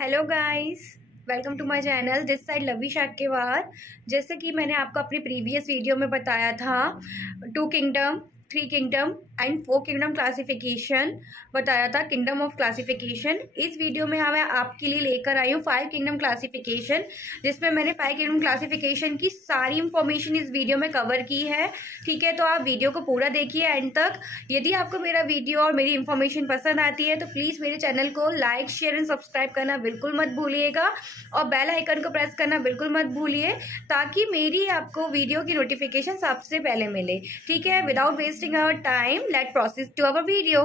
Hello guys, welcome to my channel. This side Lavi Shakyawar. जैसे कि मैंने आपको अपनी प्रीवियस वीडियो में बताया था, 2 kingdom, 3 kingdom and 4 kingdom classification बताया था, किंगडम ऑफ क्लासिफिकेशन। इस वीडियो में मैं आपके लिए लेकर आई हूँ 5 किंगडम क्लासिफिकेशन, जिसमें मैंने 5 किंगडम क्लासिफिकेशन की सारी इंफॉर्मेशन इस वीडियो में कवर की है। ठीक है, तो आप वीडियो को पूरा देखिए एंड तक। यदि आपको मेरा वीडियो और मेरी इंफॉर्मेशन पसंद आती है तो प्लीज़ मेरे चैनल को लाइक, शेयर एंड सब्सक्राइब करना बिल्कुल मत भूलिएगा और बेल आइकन को प्रेस करना बिल्कुल मत भूलिए, ताकि मेरी आपको वीडियो की नोटिफिकेशन सबसे पहले मिले। ठीक है, without wasting our time, let proceed to our video.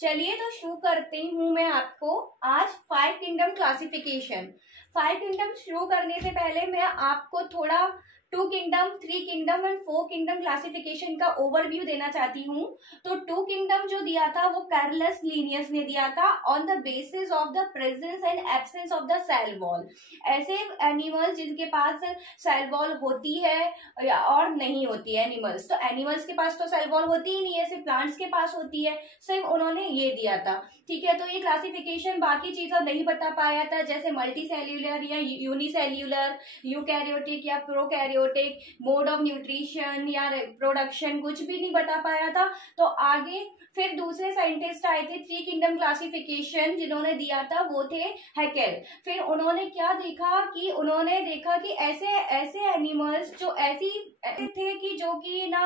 चलिए तो शुरू करती हूँ मैं आपको आज 5 किंगडम क्लासिफिकेशन। 5 किंगडम शुरू करने से पहले मैं आपको थोड़ा 2 kingdom, 3 kingdom and 4 kingdom classification का ओवरव्यू देना चाहती हूँ। तो 2 किंगडम जो दिया था वो कार्लस लिनियस ने दिया था, on the basis of the presence and absence of the cell wall. ऐसे एनिमल जिनके पास सेल वॉल होती है और नहीं होती है एनिमल्स, तो एनिमल्स के पास तो सेल वॉल होती ही नहीं है, सिर्फ प्लांट्स के पास होती है। सिर्फ उन्होंने ये दिया था। ठीक है, तो ये क्लासिफिकेशन बाकी चीजें नहीं बता पाया था, जैसे मल्टी सेल्यूलर या यूनिसेल्यूलर, यूकैरियोटिक या प्रोकैरियोटिक, मोड ऑफ न्यूट्रिशन या प्रोडक्शन, कुछ भी नहीं बता पाया था। तो आगे फिर दूसरे साइंटिस्ट आए थे 3 किंगडम क्लासिफिकेशन, जिन्होंने दिया था वो थे हैकेल। फिर उन्होंने क्या देखा कि उन्होंने देखा कि ऐसे ऐसे एनिमल्स जो ऐसे थे कि जो कि ना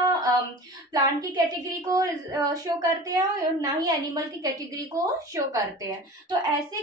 प्लांट की कैटेगरी को शो करते हैं और ना ही एनिमल की कैटेगरी को शो करते हैं। तो ऐसे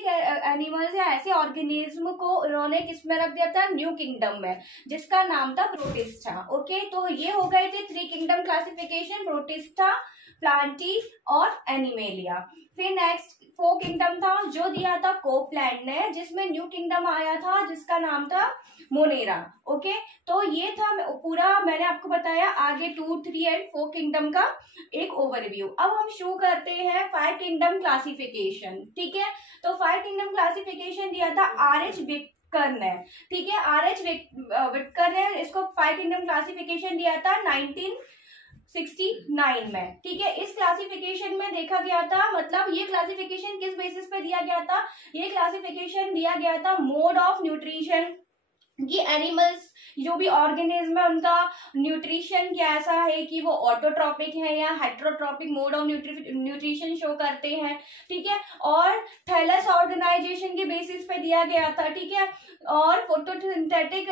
एनिमल्स या ऐसे ऑर्गेनिज्म को उन्होंने किस में रख दिया था, न्यू किंगडम में, जिसका नाम था प्रोटिस्टा। ओके, तो ये हो गए थे 3 किंगडम क्लासिफिकेशन, प्रोटिस्टा, प्लांटी और एनिमेलिया। फिर नेक्स्ट 4 किंगडम था जो दिया था कोपलैंड ने, जिसमें न्यू किंगडम आया था जिसका नाम था मोनेरा। ओके, तो ये था पूरा मैंने आपको बताया आगे 2, 3 एंड 4 किंगडम का एक ओवरव्यू। अब हम शुरू करते हैं 5 किंगडम क्लासिफिकेशन। ठीक है, तो 5 किंगडम क्लासिफिकेशन दिया था RH विटकर ने। ठीक है, RH विटकर ने इसको 5 किंगडम क्लासिफिकेशन दिया था 1969 में। ठीक है, इस क्लासिफिकेशन में देखा गया था, मतलब ये क्लासिफिकेशन किस बेसिस पे दिया गया था, ये क्लासिफिकेशन दिया गया था मोड ऑफ न्यूट्रिशन, कि एनिमल्स जो भी ऑर्गेनिज्म है उनका न्यूट्रिशन कैसा है, कि वो ऑटोट्रॉपिक है या heterotrophic mode of nutrition show करते हैं। ठीक है, और थैलस ऑर्गेनाइजेशन के बेसिस पे दिया गया था। ठीक है, और फोटोसिंथेटिक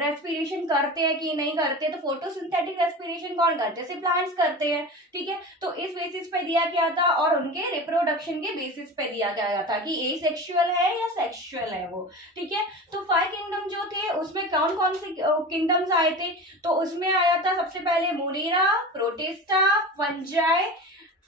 रेस्पिरेशन करते हैं कि नहीं करते, तो फोटोसिंथेटिक रेस्पिरेशन कौन करते हैं, सिर्फ प्लांट्स करते हैं। ठीक है, तो इस बेसिस पे दिया गया था, और उनके रिप्रोडक्शन के बेसिस पे दिया गया था कि ए सेक्सुअल है या सेक्सुअल है वो। ठीक है, तो 5 किंगडम जो थे उसमें कौन कौन से किंगडम्स आए थे, तो उसमें आया था सबसे पहले Monera, protista, fungi,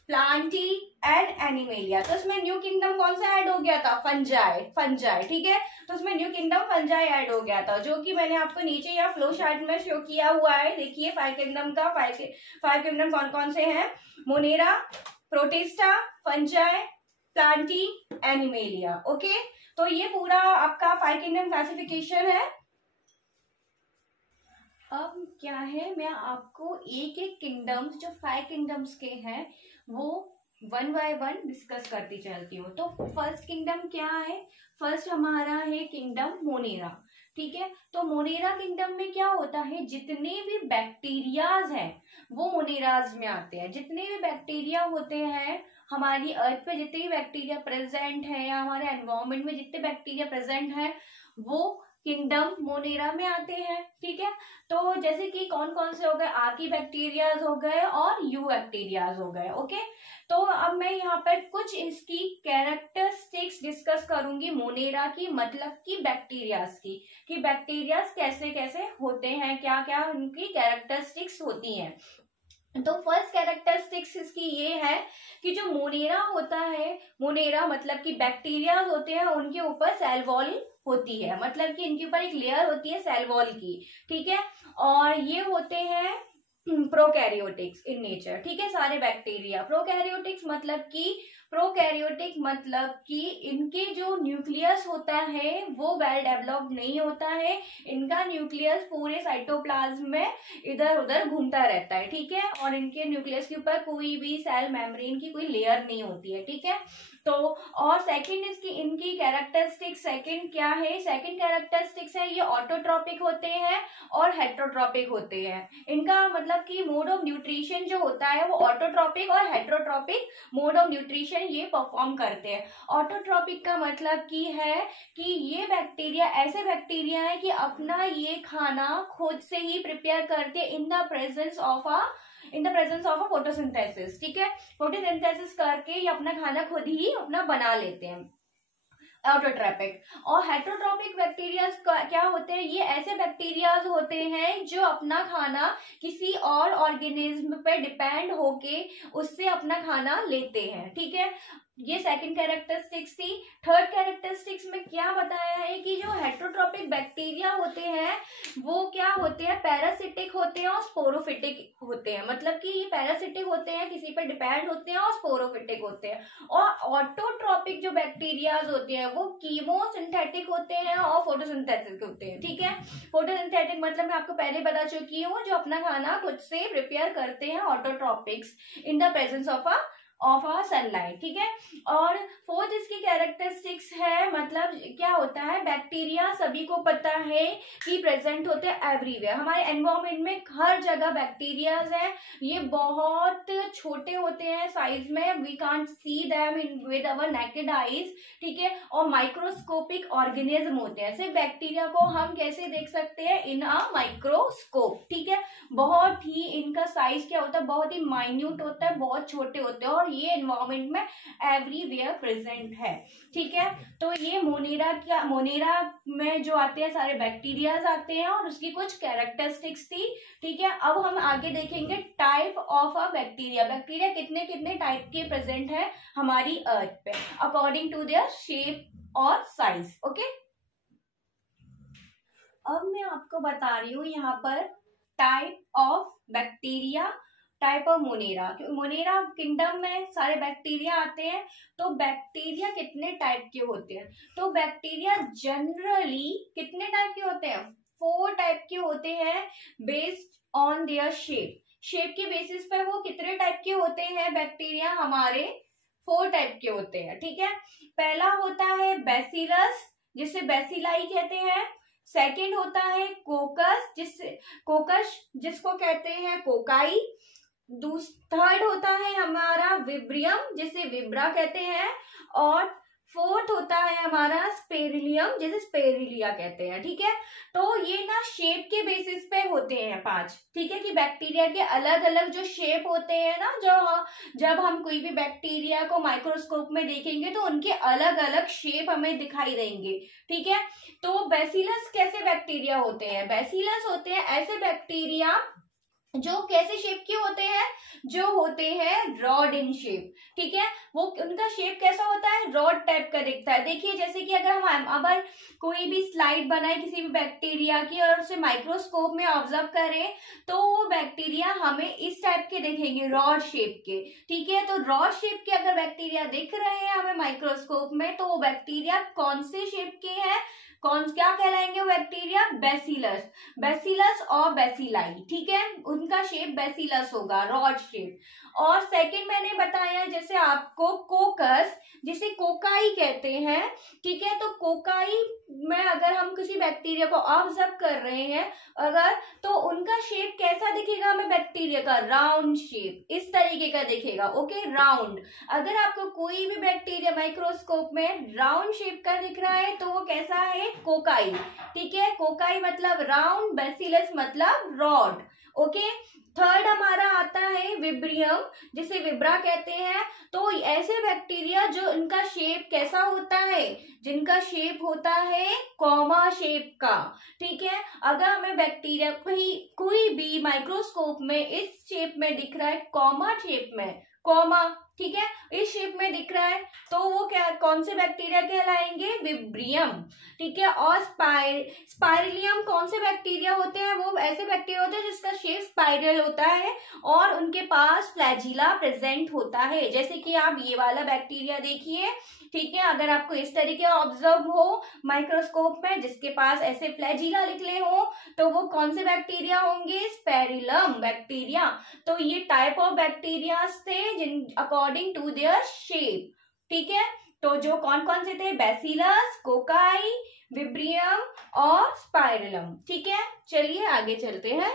Plantae and animalia. तो इसमें न्यू किंगडम कौन सा ऐड हो गया था, फंजाई। ठीक है, तो उसमें न्यू किंगडम फंजाई ऐड हो गया था, जो कि मैंने आपको नीचे या फ्लो चार्ट में शो किया हुआ है। देखिए 5 किंगडम का 5 किंगडम कौन कौन से हैं, Monera, protista, fungi, Plantae, animalia. Okay, तो ये पूरा आपका 5 किंगडम क्लासिफिकेशन है। अब क्या है, मैं आपको एक एक किंगडम्स जो 5 किंगडम्स के हैं वो 1 बाय 1 डिस्कस करती चलती हूँ। तो फर्स्ट किंगडम क्या है, फर्स्ट हमारा है किंगडम मोनेरा। ठीक है, तो मोनेरा किंगडम में क्या होता है, जितने भी बैक्टीरियाज हैं वो मोनेराज में आते हैं। जितने भी बैक्टीरिया होते हैं हमारी अर्थ पे, जितने भी बैक्टीरिया प्रेजेंट है या हमारे एनवायरमेंट में जितने बैक्टीरिया प्रेजेंट है वो किंगडम मोनेरा में आते हैं। ठीक है, तो जैसे कि कौन कौन से हो गए, आर्की बैक्टीरियाज हो गए और यू बैक्टीरियाज हो गए। ओके, तो अब मैं यहाँ पर कुछ इसकी कैरेक्टरिस्टिक्स डिस्कस करूंगी मोनेरा की, मतलब की बैक्टीरियाज की, कि बैक्टीरियाज कैसे कैसे होते हैं, क्या क्या उनकी कैरेक्टरिस्टिक्स होती हैं। तो फर्स्ट कैरेक्टरिस्टिक्स इसकी ये है कि जो मोनेरा होता है, मोनेरा मतलब कि बैक्टीरिया होते हैं, उनके ऊपर सेल वॉल होती है, मतलब कि इनके ऊपर एक लेयर होती है सेल वॉल की। ठीक है, और ये होते हैं प्रोकैरियोटिक्स इन नेचर। ठीक है, सारे बैक्टीरिया प्रोकैरियोटिक्स मतलब कि प्रोकैरियोटिक मतलब कि इनके जो न्यूक्लियस होता है वो वेल डेवलप्ड नहीं होता है, इनका न्यूक्लियस पूरे साइटोप्लाज्म में इधर उधर घूमता रहता है, ठीक है, और इनके न्यूक्लियस के ऊपर कोई भी सेल मेम्ब्रेन की कोई लेयर नहीं होती है, ठीक है। तो और सेकंड इसकी इनकी कैरेक्टरिस्टिक्स सेकंड क्या है, सेकंड कैरेक्टरिस्टिक्स है ये ऑटोट्रॉपिक होते हैं और हेट्रोट्रॉपिक होते हैं। इनका मतलब कि मोड ऑफ न्यूट्रिशन जो होता है वो ऑटोट्रॉपिक और हेट्रोट्रॉपिक मोड ऑफ न्यूट्रिशन ये परफॉर्म करते हैं। ऑटोट्रॉपिक का मतलब की है कि ये बैक्टीरिया ऐसे बैक्टीरिया है कि अपना ये खाना खुद से ही प्रिपेयर करते हैं इन the presence of a photosynthesis, ठीक है, फोटोसिंथेसिस करके ये अपना खाना खुद ही अपना बना लेते हैं, ऑटोट्रॉपिक। और हेट्रोट्रॉपिक बैक्टीरिया क्या होते हैं, ये ऐसे बैक्टीरियाज होते हैं जो अपना खाना किसी और ऑर्गेनिज्म पे डिपेंड होके उससे अपना खाना लेते हैं, ठीक है। ये सेकंड कैरेक्टरिस्टिक्स थी। थर्ड कैरेक्टरिस्टिक्स में क्या बताया है कि जो हेट्रोट्रॉपिक बैक्टीरिया होते हैं वो क्या होते हैं, पैरासिटिक होते हैं और स्पोरोफिटिक होते हैं, मतलब कि ये पैरासिटिक होते हैं, किसी पर डिपेंड होते हैं, और स्पोरोफिटिक होते हैं। और ऑटोट्रॉपिक जो बैक्टीरियाज होते हैं वो कीमोसिंथेटिक होते हैं और फोटोसिंथेटिक होते हैं, ठीक है। फोटोसिंथेटिक मतलब मैं आपको पहले बता चुकी हूँ, जो अपना खाना खुद से प्रिपेयर करते हैं, autotrophics in the presence of a sunlight, ठीक है। और फोर्थ इसकी कैरेक्टरिस्टिक्स है, मतलब क्या होता है, बैक्टीरिया सभी को पता है कि प्रेजेंट होते हैं एवरीवेयर, हमारे एनवायरमेंट में हर जगह बैक्टीरियाज हैं। ये बहुत छोटे होते हैं साइज में, we can't see them in with our naked eyes, ठीक है, और माइक्रोस्कोपिक ऑर्गेनिज्म होते हैं। सिर्फ बैक्टीरिया को हम कैसे देख सकते हैं, इन अ माइक्रोस्कोप, ठीक है। बहुत ही इनका साइज क्या होता है, बहुत ही माइन्यूट होता है, बहुत छोटे होते हैं, और ये एनवायरमेंट में एवरीवेयर प्रेजेंट है, ठीक है। तो ये मोनेरा में जो आते हैं सारे बैक्टीरियाज आते हैं और उसकी कुछ कैरेक्टरिस्टिक्स थी, ठीक है। अब हम आगे देखेंगे type of a bacteria, bacteria कितने कितने टाइप के प्रेजेंट है हमारी अर्थ पे अकॉर्डिंग टू देयर शेप और साइज, ओके। अब मैं आपको बता रही हूँ यहाँ पर type of bacteria, type of Monera. Monera kingdom में सारे बैक्टीरिया आते हैं। तो बैक्टीरिया कितने टाइप के होते हैं, तो बैक्टीरिया जनरली कितने टाइप के होते हैं, 4 टाइप के होते हैं बेस्ड ऑन देयर शेप के बेसिस पे वो कितने टाइप के होते हैं बैक्टीरिया, हमारे 4 टाइप के होते हैं, ठीक है। पहला होता है बैसिलस, जिसे बैसिलाई कहते हैं। सेकंड होता है कोकस, जिसको कहते हैं कोकाई। थर्ड होता है हमारा विब्रियम, जिसे विब्रा कहते हैं। और फोर्थ होता है हमारा स्पेरिलियम, जिसे स्पेरिलिया कहते हैं, ठीक है। तो ये ना शेप के बेसिस पे होते हैं 5, ठीक है, कि बैक्टीरिया के अलग अलग जो शेप होते हैं ना, जो जब हम कोई भी बैक्टीरिया को माइक्रोस्कोप में देखेंगे तो उनके अलग अलग शेप हमें दिखाई देंगे, ठीक है। तो बैसिलस कैसे बैक्टीरिया होते हैं, बैसिलस होते हैं ऐसे बैक्टीरिया जो कैसे शेप के होते हैं, जो होते हैं रॉड इन शेप, ठीक है। वो उनका शेप कैसा होता है, रॉड टाइप का दिखता है। देखिए जैसे कि अगर हम अगर कोई भी स्लाइड बनाए किसी भी बैक्टीरिया की और उसे माइक्रोस्कोप में ऑब्जर्व करें तो वो बैक्टीरिया हमें इस टाइप के दिखेंगे, रॉड शेप के, ठीक है। तो रॉड शेप के अगर बैक्टीरिया दिख रहे हैं हमें माइक्रोस्कोप में तो वो बैक्टीरिया कौन से शेप के हैं, क्या कहलाएंगे वो बैक्टीरिया, बैसिलस और बैसिलाई, ठीक है। उनका शेप बैसिलस होगा, रॉड शेप। और सेकंड मैंने बताया जैसे आपको कोकस, जिसे कोकाई कहते हैं, ठीक है। तो कोकाई में अगर हम किसी बैक्टीरिया को ऑब्जर्व कर रहे हैं अगर, तो उनका शेप कैसा दिखेगा हमें बैक्टीरिया का, राउंड शेप, इस तरीके का दिखेगा, ओके, राउंड। अगर आपको कोई भी बैक्टीरिया माइक्रोस्कोप में राउंड शेप का दिख रहा है तो वो कैसा है, कोकाई, ठीक है। कोकाई मतलब राउंड, बैसिलस मतलब रॉड, ओके। थर्ड हमारा आता है विब्रियम, जिसे विब्रा कहते हैं। तो ऐसे बैक्टीरिया जो इनका शेप कैसा होता है, जिनका शेप होता है कॉमा शेप का, ठीक है। अगर हमें बैक्टीरिया कोई भी माइक्रोस्कोप में इस शेप में दिख रहा है, कॉमा शेप में, कॉमा, ठीक है, इस शेप में दिख रहा है, तो वो क्या कौन से बैक्टीरिया कहलाएंगे, विब्रियम। ठीक है, और स्पाइरलियम कौन से बैक्टीरिया होते हैं, वो ऐसे बैक्टीरिया होते हैं जिसका शेप स्पाइरल होता है और उनके पास फ्लैजिला प्रेजेंट होता है। जैसे कि आप ये वाला बैक्टीरिया देखिए, ठीक है, अगर आपको इस तरीके ऑब्जर्व हो माइक्रोस्कोप में, जिसके पास ऐसे फ्लैजिला निकले हो, तो वो कौन से बैक्टीरिया होंगे, स्पेरिलम बैक्टीरिया। तो ये टाइप ऑफ बैक्टीरिया थे जिन अकॉर्डिंग टू देयर शेप। ठीक है, तो जो कौन कौन से थे, बैसिलस, कोकाई, विब्रियम और स्पाइरलम। ठीक है, चलिए आगे चलते हैं।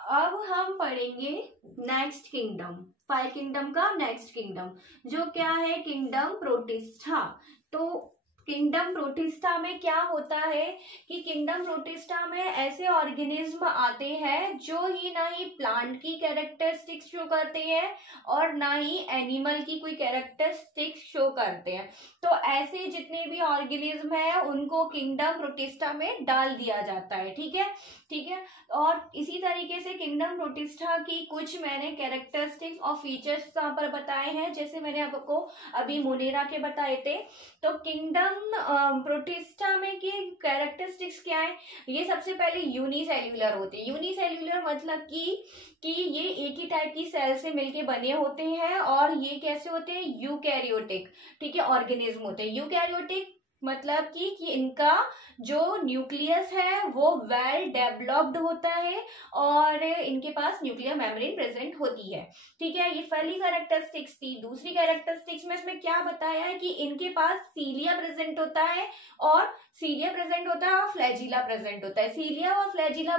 अब हम पढ़ेंगे नेक्स्ट किंगडम, 5 किंगडम का नेक्स्ट किंगडम, जो क्या है, किंगडम प्रोटिस्टा। तो किंगडम प्रोटिस्टा में क्या होता है कि किंगडम प्रोटिस्टा में ऐसे ऑर्गेनिज्म आते हैं जो ही ना ही प्लांट की कैरेक्टरिस्टिक्स शो करते हैं और ना ही एनिमल की कोई कैरेक्टरिस्टिक्स शो करते हैं। तो ऐसे जितने भी ऑर्गेनिज्म है उनको किंगडम प्रोटिस्टा में डाल दिया जाता है। ठीक है, ठीक है, और इसी तरीके से किंगडम प्रोटिस्टा की कुछ मैंने कैरेक्टरिस्टिक्स और फीचर्स यहाँ पर बताए हैं, जैसे मैंने आपको अभी मोनेरा के बताए थे। तो किंगडम प्रोटिस्टा में की कैरेक्टरिस्टिक्स क्या है, ये सबसे पहले यूनिसेल्यूलर होते हैं। यूनिसेल्यूलर मतलब कि ये एक ही टाइप की सेल से मिलके बने होते हैं और ये कैसे होते हैं, यूकैरियोटिक। ठीक है, ऑर्गेनिज्म होते हैं। यूकैरियोटिक मतलब कि इनका जो न्यूक्लियस है वो वेल डेवलप्ड होता है और इनके पास न्यूक्लियर मेम्ब्रेन प्रेजेंट होती है। ठीक है, ये पहली कैरेक्टरिस्टिक्स थी। दूसरी कैरेक्टरिस्टिक्स में इसमें क्या बताया है कि इनके पास सीलिया प्रेजेंट होता है और सीलिया प्रेजेंट होता है और फ्लैजिला प्रेजेंट होता है। सीलिया और फ्लैजिला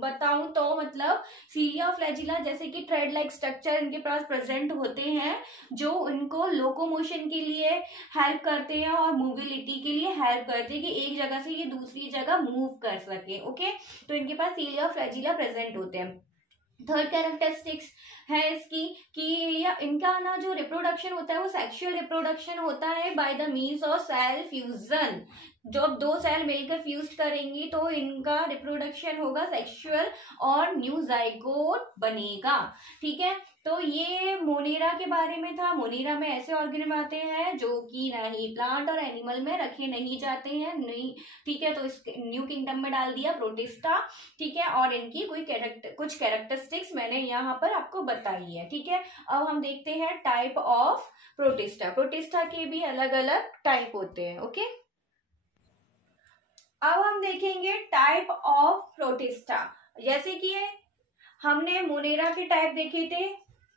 बताऊं तो मतलब सीलिया और फ्लैजिला जैसे कि थ्रेड लाइक स्ट्रक्चर इनके पास प्रेजेंट होते हैं जो उनको लोकोमोशन के लिए हेल्प करते हैं और मोबिलिटी के लिए हेल्प करते हैं कि एक जगह से ये दूसरी जगह मूव कर सके। ओके, तो इनके पास सीलिया और फ्लैजिला प्रेजेंट होते हैं। थर्ड कैरेक्टरिस्टिक्स है इसकी कि इनका ना जो रिप्रोडक्शन होता है वो सेक्सुअल रिप्रोडक्शन होता है by the means of cell fusion. जब दो सेल मिलकर फ्यूज करेंगी तो इनका रिप्रोडक्शन होगा सेक्सुअल और न्यू जाइगोट बनेगा। ठीक है, तो ये मोनेरा के बारे में था। मोनेरा में ऐसे ऑर्गेनिज्म आते हैं जो कि ना ही प्लांट और एनिमल में रखे नहीं जाते हैं, नहीं। ठीक है, तो इस न्यू किंगडम में डाल दिया प्रोटिस्टा। ठीक है, और इनकी कुछ कैरेक्टरिस्टिक्स मैंने यहाँ पर आपको बताई है। ठीक है, अब हम देखते हैं टाइप ऑफ प्रोटिस्टा। प्रोटिस्टा के भी अलग अलग टाइप होते हैं। ओके, अब हम देखेंगे टाइप ऑफ प्रोटिस्टा। जैसे कि हमने मोनेरा के टाइप देखे थे,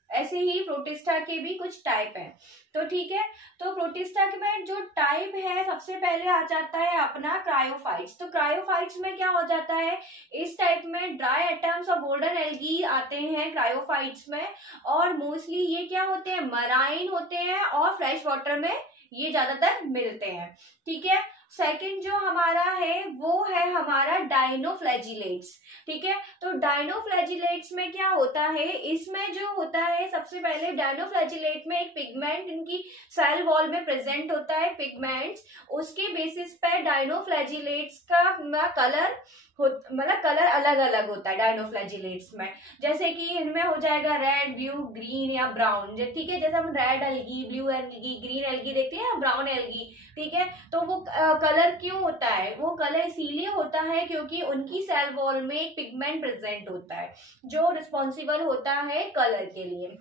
ऐसे ही प्रोटिस्टा के भी कुछ टाइप हैं। तो ठीक है, तो प्रोटिस्टा के में जो टाइप है सबसे पहले आ जाता है अपना क्रायोफाइट्स। तो क्रायोफाइट्स में क्या हो जाता है, इस टाइप में ड्राई एटम्स और गोल्डन एल्गी आते हैं क्रायोफाइट्स में, और मोस्टली ये क्या होते हैं, मराइन होते हैं और फ्रेश वाटर में ये ज्यादातर मिलते हैं। ठीक है, सेकंड जो हमारा है वो है हमारा डायनोफ्लैजिलेट्स। ठीक है, तो डायनोफ्लैजिलेट्स में क्या होता है, इसमें जो होता है सबसे पहले डायनोफ्लैजिलेट में एक पिगमेंट इनकी सेल वॉल में प्रेजेंट होता है, पिगमेंट्स। उसके बेसिस पे डायनोफ्लैजिलेट्स का कलर मतलब कलर अलग अलग होता है डायनोफ्लैजिलेट्स में। जैसे कि इनमें हो जाएगा रेड, ब्लू, ग्रीन या ब्राउन। ठीक है, जैसे हम red algae, blue algae, green algae देखते हैं, ब्राउन एल्गी। ठीक है, तो वो कलर क्यों होता है, वो कलर इसीलिए होता है क्योंकि उनकी सेल वॉल में एक पिगमेंट प्रेजेंट होता है जो रिस्पॉन्सिबल होता है कलर के लिए।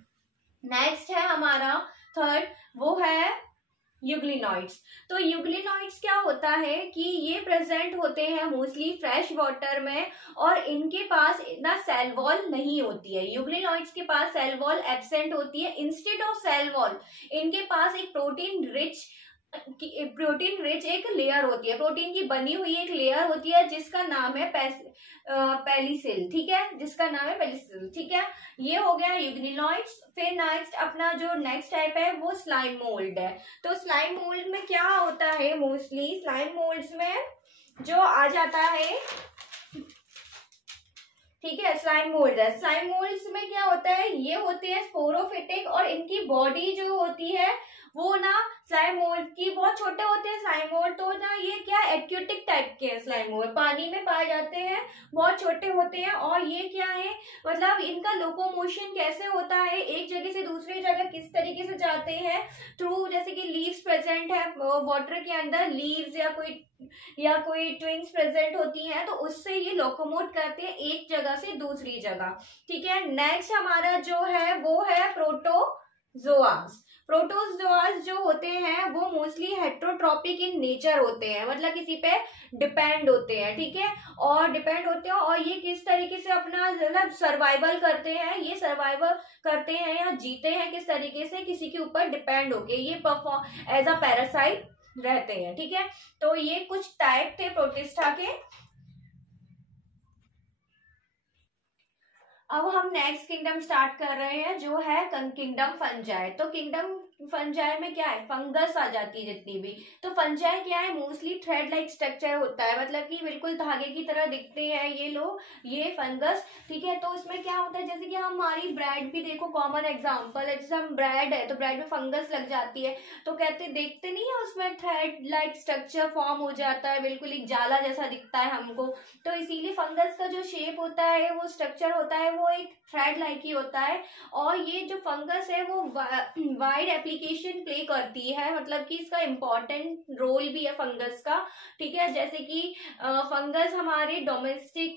नेक्स्ट है हमारा थर्ड, वो है यूग्लिनॉइड्स। तो यूग्लिनॉइड्स क्या होता है कि ये प्रेजेंट होते हैं मोस्टली फ्रेश वाटर में और इनके पास इतना सेल वॉल नहीं होती है। यूग्लिनॉइड्स के पास सेल वॉल एब्सेंट होती है। इंस्टेड ऑफ सेल वॉल इनके पास एक प्रोटीन रिच एक लेयर होती है, प्रोटीन की बनी हुई एक लेयर होती है जिसका नाम है पेलिसिल। ठीक है, जिसका नाम है पेलिसिल। ठीक है, ये हो गया यूग्लिनॉइड्स। फिर नेक्स्ट अपना जो नेक्स्ट टाइप है वो स्लाइम मोल्ड है। तो स्लाइम मोल्ड में क्या होता है, मोस्टली स्लाइम मोल्ड्स में जो आ जाता है, ठीक है, स्लाइम मोल्ड है। स्लाइम मोल्ड्स में क्या होता है, ये होते हैं स्पोरोफिटिक और इनकी बॉडी जो होती है वो ना स्लाइम मोल्ड की बहुत छोटे होते हैं स्लाइम मोल्ड, तो ना ये क्या एक्वेटिक टाइप के स्लाइम मोल्ड पानी में पाए जाते हैं, बहुत छोटे होते हैं। और ये क्या है, मतलब इनका लोकोमोशन कैसे होता है, एक जगह से दूसरी जगह किस तरीके से जाते हैं, थ्रू जैसे कि लीव्स प्रेजेंट है वाटर के अंदर, लीव्स या कोई ट्विंग्स प्रेजेंट होती हैं, तो उससे ये लोकोमोट करते हैं एक जगह से दूसरी जगह। ठीक है, नेक्स्ट हमारा जो है वो है प्रोटोजोआस। प्रोटोजोआस जो होते हैं वो मोस्टली हेट्रोट्रॉपिक इन नेचर होते हैं, मतलब किसी पे डिपेंड होते हैं। ठीक है, और डिपेंड होते हैं, और ये किस तरीके से अपना मतलब सर्वाइवल करते हैं, ये सर्वाइवल करते हैं या जीते हैं किस तरीके से, किसी के ऊपर डिपेंड होके ये परफॉर्म एज अ पैरासाइट रहते हैं। ठीक है, तो ये कुछ टाइप थे प्रोटिस्टा के। अब हम नेक्स्ट किंगडम स्टार्ट कर रहे हैं जो है किंगडम फंजाई। तो किंगडम फंजाई में क्या है, फंगस आ जाती है जितनी भी। तो फंजाई क्या है, मोस्टली थ्रेड लाइक स्ट्रक्चर होता है, मतलब कि बिल्कुल धागे की तरह दिखते हैं ये फंगस। ठीक है, तो इसमें क्या होता है, जैसे कि हमारी ब्रेड भी देखो, कॉमन एग्जांपल है, जैसे हम ब्रेड है तो ब्रेड में फंगस लग जाती है, तो कहते देखते नहीं है उसमें थ्रेड लाइक स्ट्रक्चर फॉर्म हो जाता है, बिल्कुल एक जाला जैसा दिखता है हमको। तो इसीलिए फंगस का जो शेप होता है, वो स्ट्रक्चर होता है, वो एक थ्रेड लाइक ही होता है। और ये जो फंगस है वो वाइड एप्लीकेशन प्ले करती है, मतलब कि इसका इम्पोर्टेंट रोल भी है फंगस का। ठीक है, जैसे कि फंगस हमारे डोमेस्टिक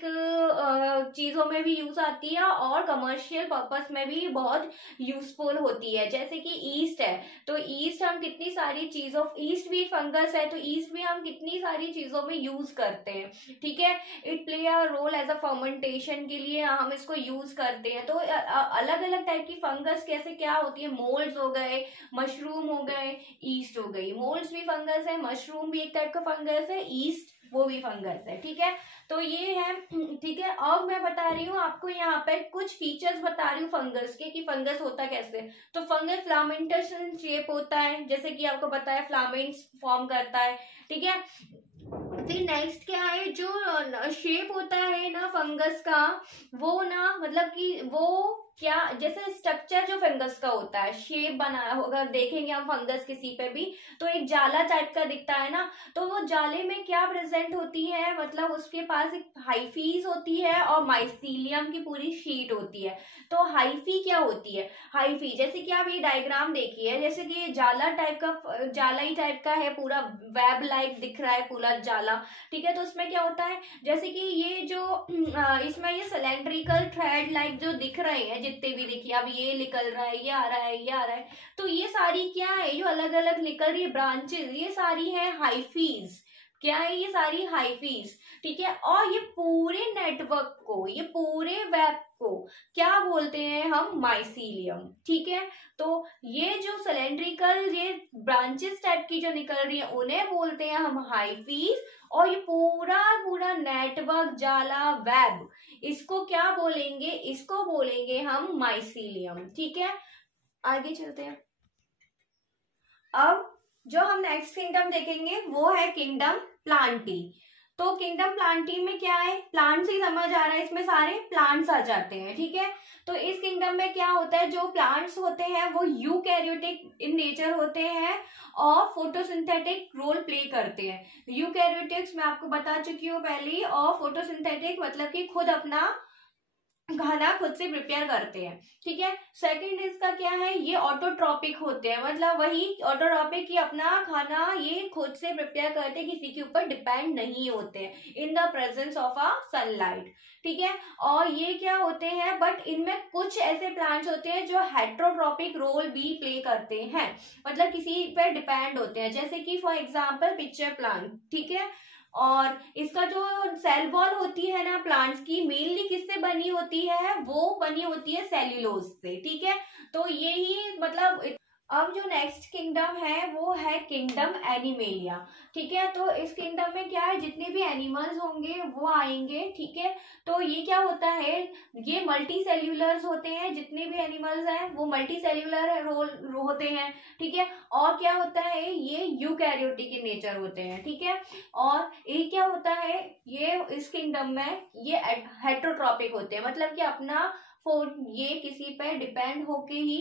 चीजों में भी यूज आती है और कमर्शियल पर्पस में भी बहुत यूजफुल होती है। जैसे कि ईस्ट है, तो ईस्ट हम कितनी सारी चीजों, ईस्ट भी फंगस है, तो ईस्ट भी हम कितनी सारी चीजों में यूज करते हैं। ठीक है, it play a role as a fermentation के लिए हम इसको यूज करते हैं। तो अलग अलग टाइप की फंगस कैसे क्या होती है, मोल्ड्स हो गए, मशरूम हो गए, ईस्ट हो गई। मोल्ड्स भी फंगस है, मशरूम भी एक टाइप का फंगस है, ईस्ट वो भी फंगस है। ठीक है, तो ये है। ठीक है, अब मैं बता रही हूँ आपको यहाँ पे कुछ फीचर्स बता रही हूँ फंगस के, कि फंगस होता कैसे। तो फंगस फिलामेंटस शेप होता है, जैसे कि आपको पता है फिलामेंट्स फॉर्म करता है। ठीक है, फिर नेक्स्ट क्या है, जो शेप होता है ना फंगस का, वो ना मतलब कि वो क्या, जैसे स्ट्रक्चर जो फंगस का होता है, शेप बना, अगर देखेंगे हम फंगस किसी पे भी, तो एक जाला टाइप का दिखता है ना, तो वो जाले में क्या प्रेजेंट होती है, मतलब उसके पास एक हाइफीज होती है और माइसीलियम की पूरी शीट होती है। तो हाइफी क्या होती है, हाइफी जैसे कि आप ये डायग्राम देखिए, जैसे कि ये जाला टाइप का, जाला ही टाइप का है, पूरा वेब लाइक दिख रहा है पूरा जाला। ठीक है, तो उसमें क्या होता है, जैसे कि ये जो इसमें ये सिलेंड्रिकल थ्रेड लाइक जो दिख रहे हैं जितने भी, देखिए अब ये निकल रहा है, ये आ रहा है, ये आ रहा है, तो ये सारी क्या है, जो अलग अलग निकल रही है ब्रांचेस, ये सारी है हाइफीज। क्या है, ये सारी हाइफीज। ठीक है, और ये पूरे नेटवर्क को, ये पूरे वेब को क्या बोलते हैं हम, माइसीलियम। ठीक है, तो ये जो सिलेंड्रिकल ये ब्रांचेस टाइप की जो निकल रही है उन्हें बोलते हैं हम हाइफीज, और ये पूरा पूरा नेटवर्क जाला वेब, इसको क्या बोलेंगे, इसको बोलेंगे हम माइसीलियम। ठीक है, आगे चलते हैं। अब जो हम नेक्स्ट किंगडम देखेंगे वो है किंगडम प्लांटी। तो किंगडम प्लांटी में क्या है, प्लांट्स ही समझ आ रहा है, इसमें सारे प्लांट्स आ जाते हैं। ठीक है, तो इस किंगडम में क्या होता है, जो प्लांट्स होते हैं वो यूकैरियोटिक इन नेचर होते हैं और फोटोसिंथेटिक रोल प्ले करते हैं। यूकैरियोटिक्स मैं आपको बता चुकी हूँ पहले ही, और फोटोसिंथेटिक मतलब कि खुद अपना खाना खुद से प्रिपेयर करते हैं। ठीक है, सेकंड इसका क्या है, ये ऑटोट्रॉपिक होते हैं, मतलब वही ऑटोट्रॉपिक की अपना खाना ये खुद से प्रिपेयर करते हैं, किसी के ऊपर डिपेंड नहीं होते हैं इन the presence of a sunlight. ठीक है, और ये क्या होते हैं, बट इनमें कुछ ऐसे प्लांट्स होते हैं जो हेट्रोट्रॉपिक रोल भी प्ले करते हैं, मतलब किसी पर डिपेंड होते हैं, जैसे कि फॉर एग्जाम्पल पिक्चर प्लांट। ठीक है, और इसका जो सेल वॉल होती है ना प्लांट्स की, मेनली किससे बनी होती है, वो बनी होती है सेल्यूलोज से। ठीक है, तो यही मतलब। अब जो नेक्स्ट किंगडम है वो है किंगडम एनिमेलिया। ठीक है, तो इस किंगडम में क्या है, जितने भी एनिमल्स होंगे वो आएंगे। ठीक है, तो ये क्या होता है, ये मल्टी सेल्यूलर्स होते हैं, जितने भी एनिमल्स हैं वो मल्टी सेल्यूलर रोल होते हैं। ठीक है, और क्या होता है, ये यूकैरियोटिक इन नेचर होते हैं। ठीक है, और ये क्या होता है, ये इस किंगडम में ये हेट्रोट्रॉपिक होते हैं, मतलब कि अपना ये किसी पे डिपेंड होके ही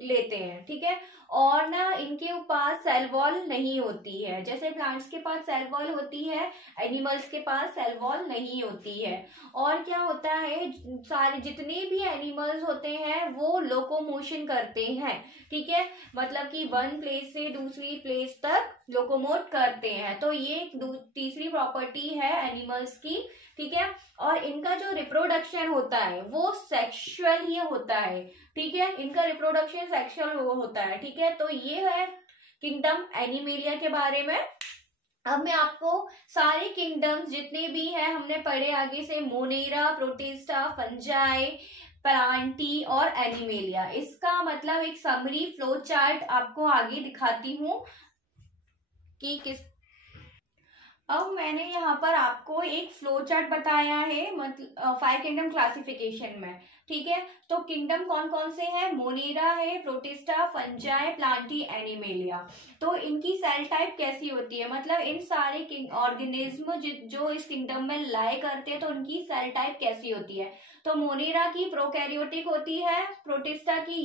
लेते हैं, ठीक है। और ना इनके पास सेल वॉल नहीं होती है, जैसे प्लांट्स के पास सेल वॉल होती है, एनिमल्स के पास सेल वॉल नहीं होती है। और क्या होता है, सारे जितने भी एनिमल्स होते हैं वो लोकोमोशन करते हैं, ठीक है, मतलब कि वन प्लेस से दूसरी प्लेस तक लोकोमोट करते हैं। तो ये तीसरी प्रॉपर्टी है एनिमल्स की, ठीक है। और इनका जो रिप्रोडक्शन होता है वो सेक्सुअल ही होता है, ठीक है, इनका रिप्रोडक्शन सेक्सुअल होता है, ठीक है। तो ये है किंगडम एनिमेलिया के बारे में। अब मैं आपको सारे किंगडम्स जितने भी हैं हमने पढ़े आगे से, मोनेरा, प्रोटिस्टा, फंजाई, प्लांटी और एनिमेलिया, इसका मतलब एक समरी फ्लो चार्ट आपको आगे दिखाती हूँ कि किस। अब मैंने यहाँ पर आपको एक फ्लो चार्ट बताया है, मतलब 5 किंगडम क्लासिफिकेशन में, ठीक है। तो किंगडम कौन कौन से हैं, मोनेरा है, प्रोटिस्टा, फंजाई, प्लांटी, एनिमेलिया। तो इनकी सेल टाइप कैसी होती है, मतलब इन सारे ऑर्गेनिज्म जो इस किंगडम में लाई करते हैं तो उनकी सेल टाइप कैसी होती है। तो मोनेरा की प्रोकैरियोटिक होती है, प्रोटिस्टा की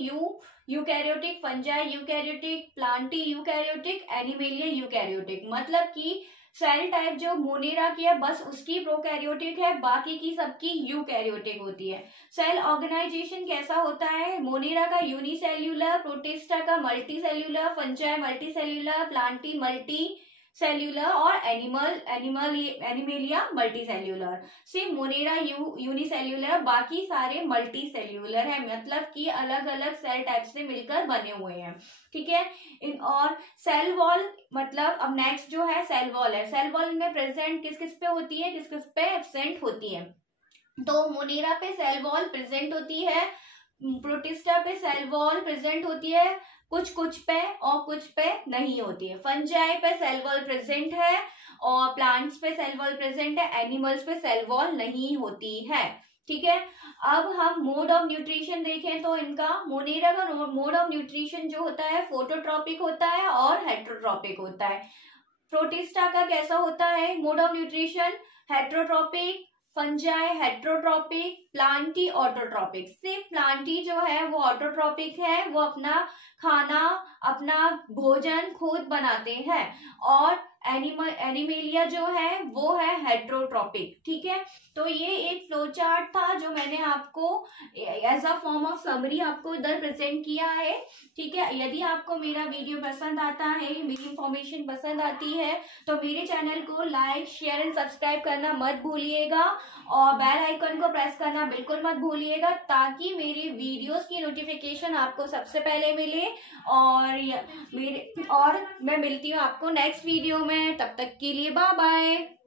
eukaryotic, fungi eukaryotic, Plantae eukaryotic, animalia eukaryotic. मतलब कि सेल टाइप जो मोनेरा की है बस उसकी प्रोकैरियोटिक है, बाकी की सबकी यूकैरियोटिक होती है। सेल ऑर्गेनाइजेशन कैसा होता है, मोनेरा का यूनिसेल्यूलर, प्रोटिस्टा का multicellular, fungi multicellular, Plantae multi cellular और एनिमेलिया मल्टीसेल्यूलर। सिर्फ मोनेरा यूनिसेल्यूलर, बाकी सारे मल्टीसेल्यूलर है, मतलब कि अलग अलग सेल टाइप से मिलकर बने हुए हैं, ठीक है। और सेल वॉल, मतलब अब नेक्स्ट जो है सेल वॉल है, सेल वॉल में प्रेजेंट किस किस पे होती है, किस किस पे एब्सेंट होती है। तो मोनेरा पे सेल वॉल प्रेजेंट होती है, प्रोटिस्टा पे सेल वॉल प्रेजेंट होती है, कुछ कुछ पे और कुछ पे नहीं होती है। फंजाई पे सेल वॉल प्रेजेंट है और प्लांट्स पे सेल वॉल प्रेजेंट है, एनिमल्स पे सेल वॉल नहीं होती है, ठीक है। अब हम मोड ऑफ न्यूट्रिशन देखें तो इनका मोनेरा का मोड ऑफ न्यूट्रिशन जो होता है फोटोट्रॉपिक होता है और हेट्रोट्रॉपिक होता है। प्रोटिस्टा का कैसा होता है mode of nutrition, heterotrophic, fungi heterotrophic, Plantae autotrophic. सिर्फ प्लांटी जो है वो ऑटोट्रॉपिक है, वो अपना खाना, अपना भोजन खुद बनाते हैं। और एनिमेलिया जो है वो है हेट्रोट्रॉपिक, ठीक है। तो ये एक फ्लो चार्ट था जो मैंने आपको as a form of summary आपको इधर प्रेजेंट किया है, ठीक है। यदि आपको मेरा वीडियो पसंद आता है, मेरी इंफॉर्मेशन पसंद आती है तो मेरे चैनल को लाइक, शेयर एंड सब्सक्राइब करना मत भूलिएगा और बेल आइकन को प्रेस करना बिल्कुल मत भूलिएगा, ताकि मेरे वीडियोस की नोटिफिकेशन आपको सबसे पहले मिले। और मैं मिलती हूँ आपको नेक्स्ट वीडियो में, तब तक के लिए बाय बाय।